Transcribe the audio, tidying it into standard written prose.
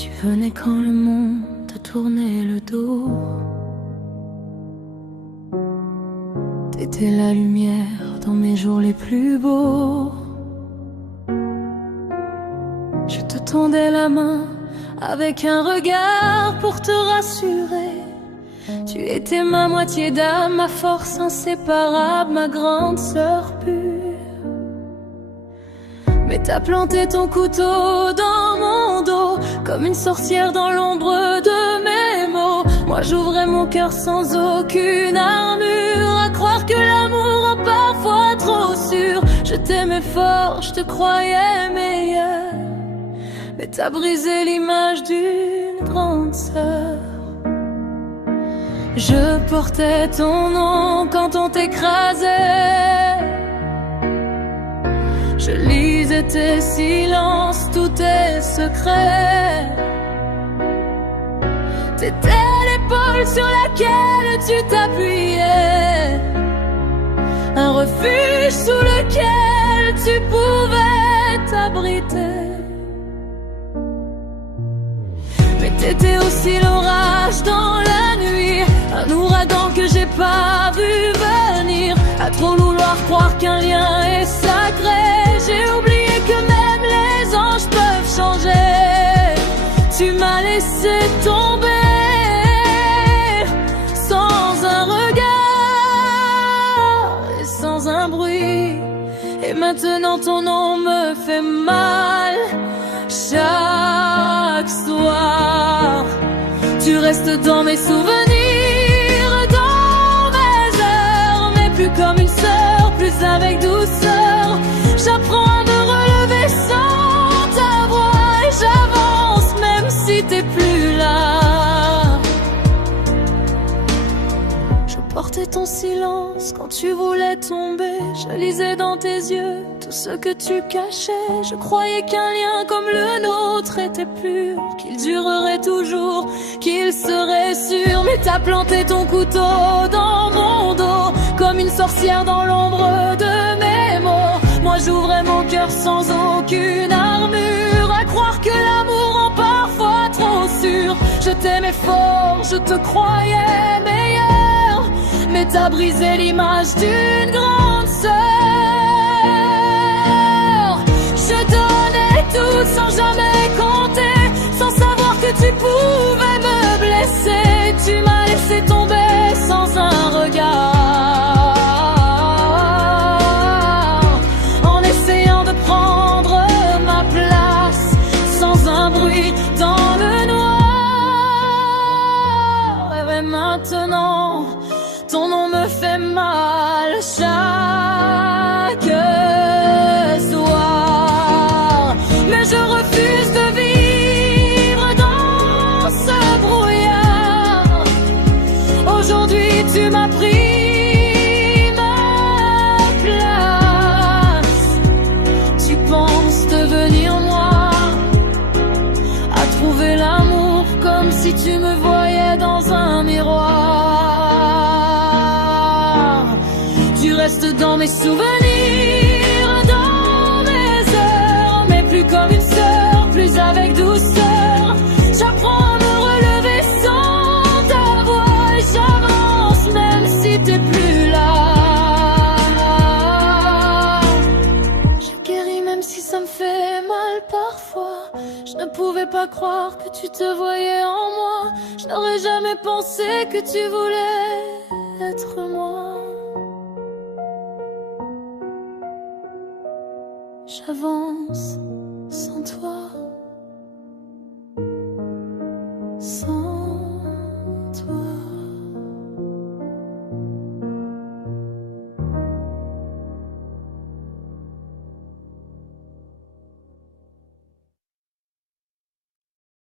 Tu venais quand le monde te tournait le dos. T'étais la lumière dans mes jours les plus beaux. Je te tendais la main avec un regard pour te rassurer. Tu étais ma moitié d'âme, ma force inséparable, ma grande sœur pure. Mais t'as planté ton couteau dans mon dos, comme une sorcière dans l'ombre de mes mots. Moi j'ouvrais mon cœur sans aucune armure, à croire que l'amour rend parfois trop sûr. Je t'aimais fort, je te croyais meilleur, mais t'as brisé l'image d'une grande sœur. Je portais ton nom quand on t'écrasait. Je lisais tes silences, tous tes secrets. T'étais l'épaule sur laquelle tu t'appuyais, un refuge sous lequel tu pouvais t'abriter. Mais t'étais aussi l'orage dans la nuit, un ouragan que j'ai pas vu venir. À trop vouloir croire qu'un lien est sacré, j'ai oublié que même les anges peuvent changer. Tu m'as laissé tomber sans un regard et sans un bruit. Et maintenant ton nom me fait mal. Chaque soir, tu restes dans mes souvenirs, dans mes heures, mais plus comme une sœur, plus avec douceur. J'apprends à me relever sans ta voix et j'avance même si t'es plus là. Je portais ton silence quand tu voulais tomber. Je lisais dans tes yeux tout ce que tu cachais. Je croyais qu'un lien comme le nôtre était pur, qu'il durerait toujours, qu'il serait sûr. Mais t'as planté ton couteau dans mon dos, comme une sorcière dans l'ombre de mes mots. Moi j'ouvrais mon cœur sans aucune armure, à croire que l'amour rend parfois trop sûr. Je t'aimais fort, je te croyais meilleur, mais t'as brisé l'image d'une grande sœur. Je donnais tout sans jamais compter, sans savoir que tu pouvais me blesser. Tu m'as laissé tomber sans un regard, en essayant de prendre ma place, sans un bruit dans le noir. Et maintenant, ton nom me fait mal chaque soir. Mais je refuse de vivre dans ce brouillard. Aujourd'hui tu m'as pris ma place. Tu penses devenir moi, à trouver l'amour comme si tu me voyais dans un miroir. Tu restes dans mes souvenirs, dans mes heures, mais plus comme une sœur, plus avec douceur. J'apprends à me relever sans ta voix et j'avance même si t'es plus là. J'ai guéri même si ça me fait mal parfois. Je ne pouvais pas croire que tu te voyais en moi. Je n'aurais jamais pensé que tu voulais être moi. J'avance sans toi.